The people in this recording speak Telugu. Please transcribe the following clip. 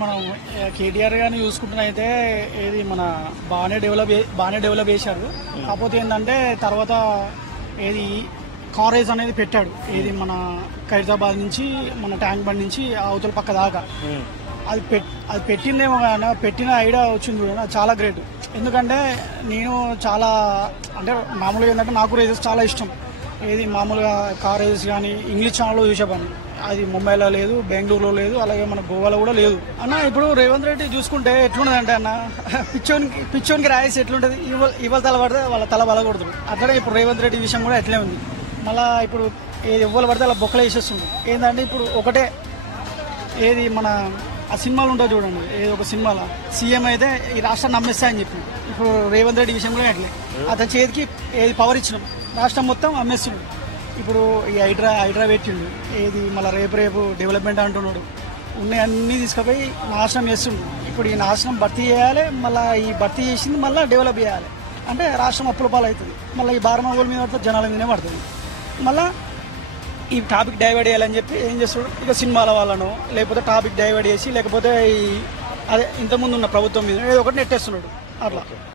మనం కేటీఆర్ గారిని చూసుకుంటున్నైతే ఏది మన బాగానే డెవలప్ చేశారు. కాకపోతే ఏంటంటే తర్వాత ఏది కారేజ్ అనేది పెట్టాడు, ఏది మన ఖైరతాబాద్ నుంచి మన ట్యాంక్ బండ్ నుంచి అవతల పక్క దాకా. అది పెట్టిందేమో కానీ పెట్టిన ఐడియా వచ్చింది చూడండి, చాలా గ్రేట్. ఎందుకంటే నేను చాలా అంటే మామూలుగా ఏంటంటే నాకు రేసెస్ చాలా ఇష్టం. ఏది మామూలుగా కార్ రేసెస్ కానీ ఇంగ్లీష్ ఛానల్లో చూసేవాడిని. అది ముంబైలో లేదు, బెంగళూరులో లేదు, అలాగే మన గోవాలో కూడా లేదు అన్న. ఇప్పుడు రేవంత్ రెడ్డి చూసుకుంటే ఎట్లున్నదంటే అన్న, పిచ్చోనికి రాయేసి ఎట్లుంటది, ఇవాళ తల పడితే వాళ్ళ తల బలకూడదు. అట్లనే ఇప్పుడు రేవంత్ రెడ్డి విషయం కూడా ఎట్లే ఉంది. మళ్ళీ ఇప్పుడు ఏది ఎవ్వరు పడితే అలా బొక్కలు వేసేస్తుంది. ఏంటంటే ఇప్పుడు ఒకటే ఏది మన ఆ సినిమాలు ఉంటుంది చూడండి, ఏదో ఒక సినిమాలో సీఎం అయితే ఈ రాష్ట్రాన్ని నమ్మేస్తా అని చెప్పి, ఇప్పుడు రేవంత్ రెడ్డి విషయం కూడా అట్లే. అతని చేతికి ఏది పవర్ ఇచ్చినాం, రాష్ట్రం మొత్తం అమ్మేస్తున్నాడు. ఇప్పుడు ఈ హైడ్రా పెట్టిండు, ఏది మళ్ళీ రేపు డెవలప్మెంట్ అంటున్నాడు. అన్నీ తీసుకుపోయి నాశనం చేస్తుండు. ఇప్పుడు ఈ నాశనం భర్తీ చేయాలి, మళ్ళీ ఈ భర్తీ చేసింది మళ్ళీ డెవలప్ చేయాలి అంటే రాష్ట్రం అప్పుల పాలు అవుతుంది. మళ్ళీ ఈ బారమగోల మీద పడుతుంది, జనాల మీదనే పడుతుంది. మళ్ళీ ఈ టాపిక్ డైవర్ట్ చేయాలని చెప్పి ఏం చేస్తాడు, ఇక సినిమాల వాళ్ళను లేకపోతే టాపిక్ డైవర్ట్ చేసి లేకపోతే ఈ అదే ఇంతకుముందు ఉన్న ప్రభుత్వం మీద ఏదో ఒకటి నెట్టేస్తున్నాడు అట్లా.